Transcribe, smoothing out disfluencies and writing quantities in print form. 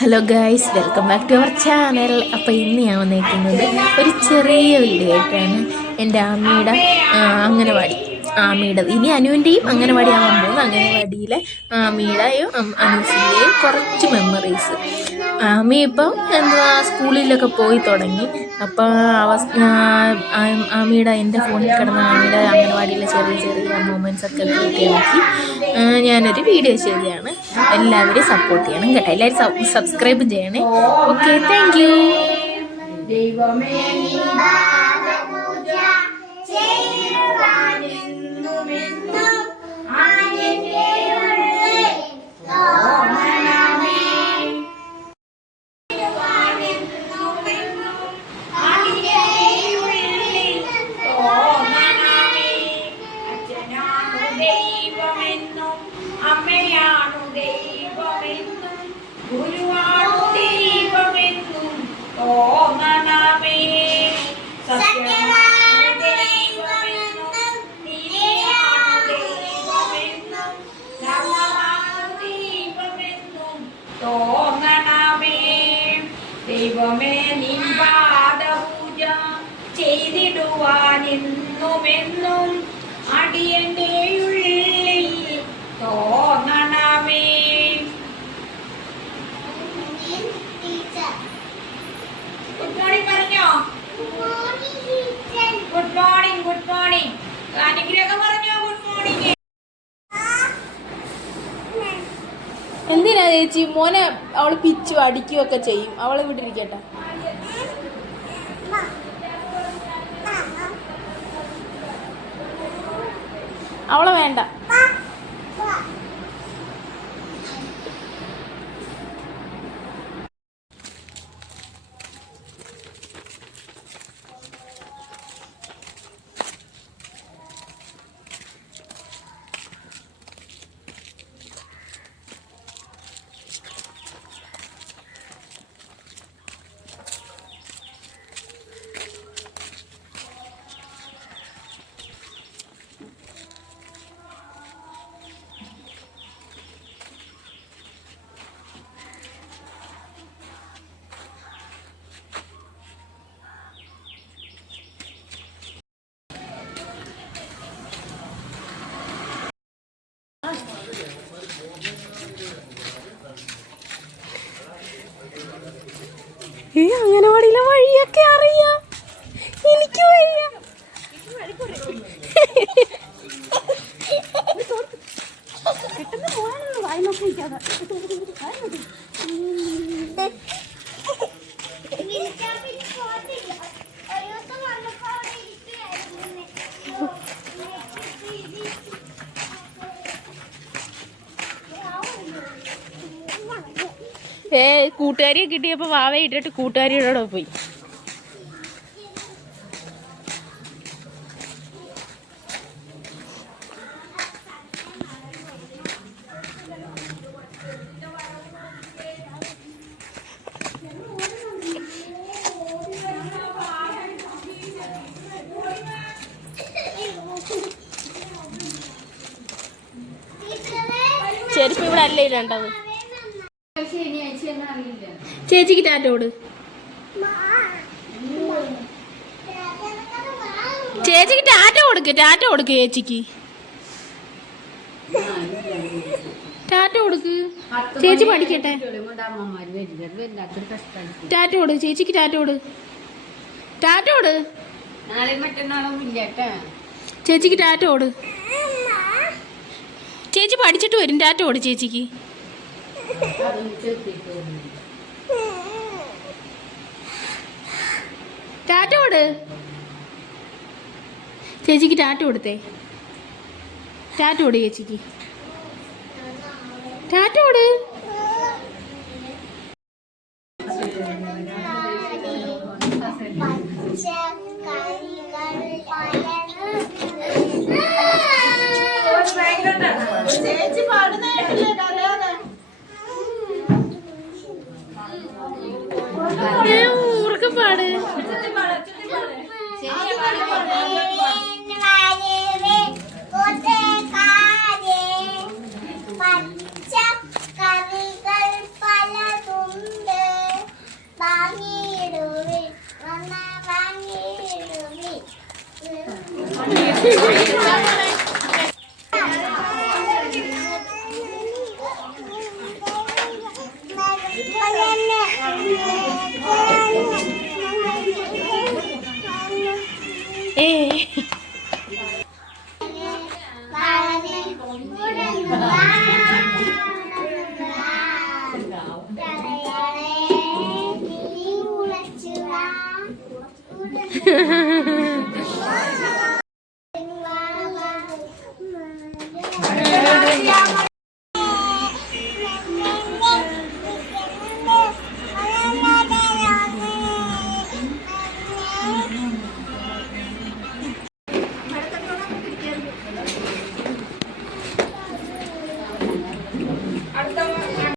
Hello guys, welcome back to our channel. അപ്പോൾ ഇന്ന് ഞാൻ വന്നിരിക്കുന്നത് ഒരു ചെറിയ വീഡിയോ ആയിട്ടാണ്. എൻ്റെ അമ്മയുടെ അംഗനവാടി, ഇനി അനുവിൻ്റെയും അംഗനവാടി ആവാൻ പോകുന്നു. അംഗനവാടിയിലെ അമ്മയുടെയും അനൂസിൻ്റെയും കുറച്ച് മെമ്മറീസ്. അമ്മ ഇപ്പം സ്കൂളിലൊക്കെ പോയി തുടങ്ങി. അപ്പോൾ അമ്മയുടെ എൻ്റെ ഫോണിൽ കിടന്ന അമ്മയുടെ അംഗനവാടിയിലെ ചെറിയ ചെറിയ മൊമെൻറ്റ്സ് ഒക്കെ കൂട്ടിയാക്കി ഞാനൊരു വീഡിയോ ചെയ്യുകയാണ്. എല്ലാവരും സപ്പോർട്ട് ചെയ്യണം കേട്ടോ. എല്ലാവരും സബ്സ്ക്രൈബ് ചെയ്യണേ. Okay, thank you. അമ്മയാണു ദൈവമെന്നും ഗുരുവാണു ദൈവമെന്നും തോന്നണമേ. സത്യമാണു ദൈവമെന്നും നീയാണു ദൈവമെന്നും ധർമ്മമാണു ദൈവമെന്നും തോന്നണമേ. ദൈവമേ, നിൻ പാദപൂജ ചെയ്തിടുവാനെന്നുമെന്നും അടിയന്റെ ഉള്ളിൽ തോന്നണമേ. ഗുഡ് മോർണിംഗ് പറഞ്ഞോ? Good morning, good morning. അനുഗ്രഹം പറഞ്ഞോ? Good morning. എന്തിനാ ചേച്ചി മോനെ അവള് പിച്ചു അടിക്കുകയൊക്കെ ചെയ്യും? അവളെ വിട്ടിരിക്കട്ടെ. അവളെ വേണ്ട. ഈ അംഗനവാടിയിലെ വഴിയൊക്കെ അറിയാം. എനിക്ക് വയ്യ. കൂട്ടുകാരിയെ കിട്ടിയപ്പോ വാവ ഇട്ടിട്ട് കൂട്ടുകാരിയോടെ പോയി. ചെരുപ്പ് ഇവിടെ അല്ലേ ഇടേണ്ടത്? ചേച്ചിക്ക് ടാറ്റോട്. ചേച്ചിക്ക് ടാറ്റ കൊടുക്ക് ചേച്ചിക്ക് ടാറ്റ കൊടുക്ക്. ചേച്ചി പഠിക്കട്ടെ. ടാറ്റോട് ചേച്ചിക്ക് ടാറ്റോട്. ചേച്ചിക്ക് ടാറ്റോട്. ചേച്ചി പഠിച്ചിട്ട് വരും. ടാറ്റോട് ചേച്ചിക്ക്. ടാറ്റോട് ചേച്ചിക്ക്. ടാറ്റ കൊടുത്തേ. ടാറ്റോട് ചേച്ചിക്ക്. ടാറ്റോട്. ചേച്ചി പാടുന്നതായിട്ടില്ലേ? ഊർക്ക് പാട്. പച്ചക്കറികൾ പലതും